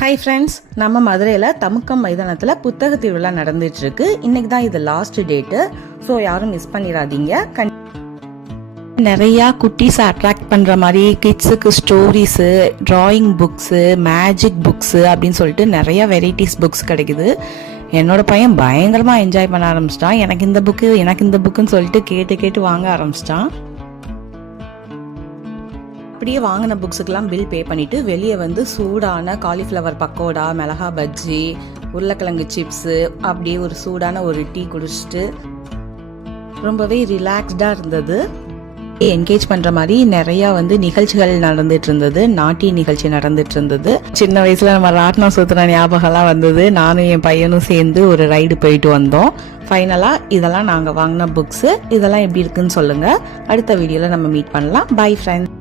Hi friends, நம்ம மதுரையில் தமுக்கம் மைதானத்தில் புத்தக திருவிழா நடந்துட்டு இருக்கு. இன்னைக்கு தான் இது லாஸ்ட் டேட்டு. ஸோ யாரும் மிஸ் பண்ணிடாதீங்க. நிறையா குட்டீஸை அட்ராக்ட் பண்ணுற மாதிரி கிட்ஸுக்கு stories, drawing books, magic books அப்படின்னு சொல்லிட்டு நிறையா வெரைட்டிஸ் புக்ஸ் கிடைக்குது. என்னோட பையன் பயங்கரமாக என்ஜாய் பண்ண ஆரம்பிச்சிட்டான். எனக்கு இந்த புக்குன்னு சொல்லிட்டு கேட்டு வாங்க ஆரம்பிச்சிட்டான். அப்படியே வாங்கின புக்ஸுக்கெல்லாம் பில் பே பண்ணிவிட்டு வெளியே வந்து சூடான காலிஃப்ளவர் பக்கோடா, மிளகா பஜ்ஜி, உருளைக்கிழங்கு சிப்ஸு, அப்படியே ஒரு சூடான ஒரு டீ குடிச்சிட்டு ரொம்பவே ரிலாக்ஸ்டாக இருந்தது. என்கேஜ் பண்ணுற மாதிரி நிறையா வந்து நிகழ்ச்சிகள் நடந்துட்டு இருந்தது. நாட்டிய நிகழ்ச்சி நடந்துட்டு இருந்தது. சின்ன வயசில் நம்ம ராட்டினம் சுற்றுன ஞாபகம்லாம் வந்தது. நானும் என் பையனும் சேர்ந்து ஒரு ரைடு போயிட்டு வந்தோம். ஃபைனலாக இதெல்லாம் நாங்கள் வாங்கின புக்ஸு. இதெல்லாம் எப்படி இருக்குன்னு சொல்லுங்கள். அடுத்த வீடியோவில் நம்ம மீட் பண்ணலாம். Bye friends.